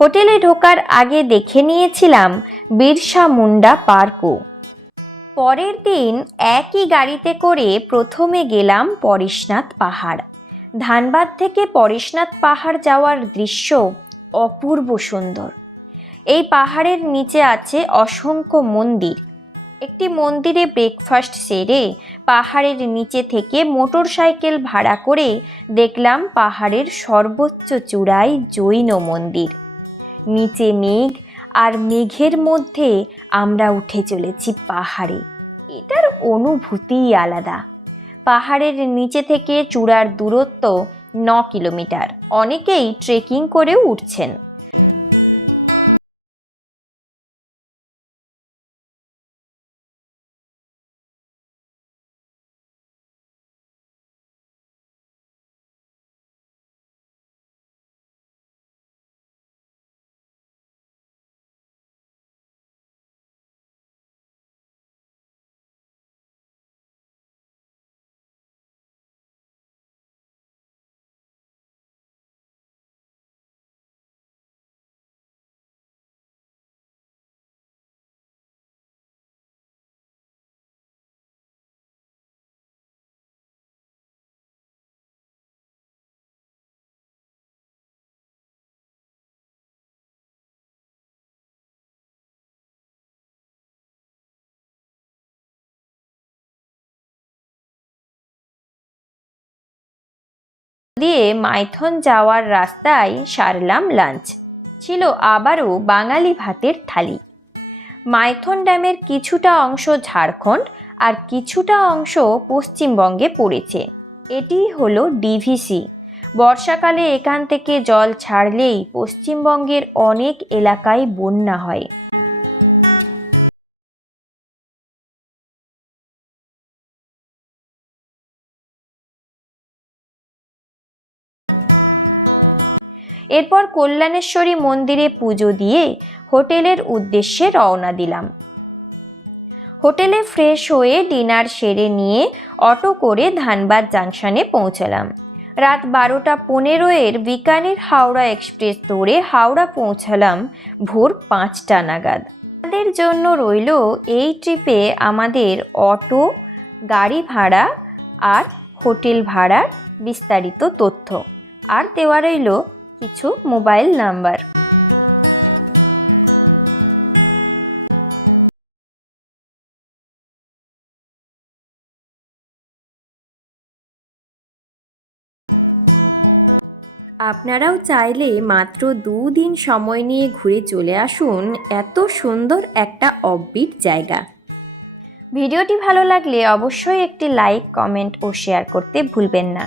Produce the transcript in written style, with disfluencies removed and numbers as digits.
হোটেলে ঢোকার আগে দেখে নিয়েছিলাম বিরসা মুন্ডা পার্কও। পরের দিন একই গাড়িতে করে প্রথমে গেলাম পরেশনাথ পাহাড়। ধানবাদ থেকে পরেশনাথ পাহাড় যাওয়ার দৃশ্য অপূর্ব সুন্দর। এই পাহাড়ের নিচে আছে অসংখ্য মন্দির। একটি মন্দিরে ব্রেকফাস্ট সেরে পাহাড়ের নিচে থেকে মোটরসাইকেল ভাড়া করে দেখলাম পাহাড়ের সর্বোচ্চ চূড়ায় জৈন মন্দির। নিচে মেঘ আর মেঘের মধ্যে আমরা উঠে চলেছি পাহাড়ে। এটার অনুভূতিই আলাদা। পাহাড়ের নিচে থেকে চূড়ার দূরত্ব 9 কিলোমিটার। অনেকেই ট্রেকিং করেও উঠছেন। দিয়ে মাইথন যাওয়ার রাস্তায় সারলাম লাঞ্চ। ছিল আবারও বাঙালি ভাতের থালি। মাইথন ড্যামের কিছুটা অংশ ঝাড়খণ্ড আর কিছুটা অংশ পশ্চিমবঙ্গে পড়েছে। এটি হলো ডিভিসি। বর্ষাকালে এখান থেকে জল ছাড়লেই পশ্চিমবঙ্গের অনেক এলাকায় বন্যা হয়। এরপর কল্যাণেশ্বরী মন্দিরে পুজো দিয়ে হোটেলের উদ্দেশ্যে রওনা দিলাম। হোটেলে ফ্রেশ হয়ে ডিনার সেরে নিয়ে অটো করে ধানবাদ জাংশনে পৌঁছালাম। রাত 12:15 বিকানির হাওড়া এক্সপ্রেস ধরে হাওড়া পৌঁছালাম ভোর 5টা নাগাদ। আমাদের জন্য রইল এই ট্রিপে আমাদের অটো, গাড়ি ভাড়া আর হোটেল ভাড়ার বিস্তারিত তথ্য, আর দেওয়া রইল কিছু মোবাইল নাম্বার। আপনারাও চাইলে মাত্র 2 দিন সময় নিয়ে ঘুরে চলে আসুন এত সুন্দর একটা অফবিট জায়গা। ভিডিওটি ভালো লাগলে অবশ্যই একটি লাইক, কমেন্ট ও শেয়ার করতে ভুলবেন না।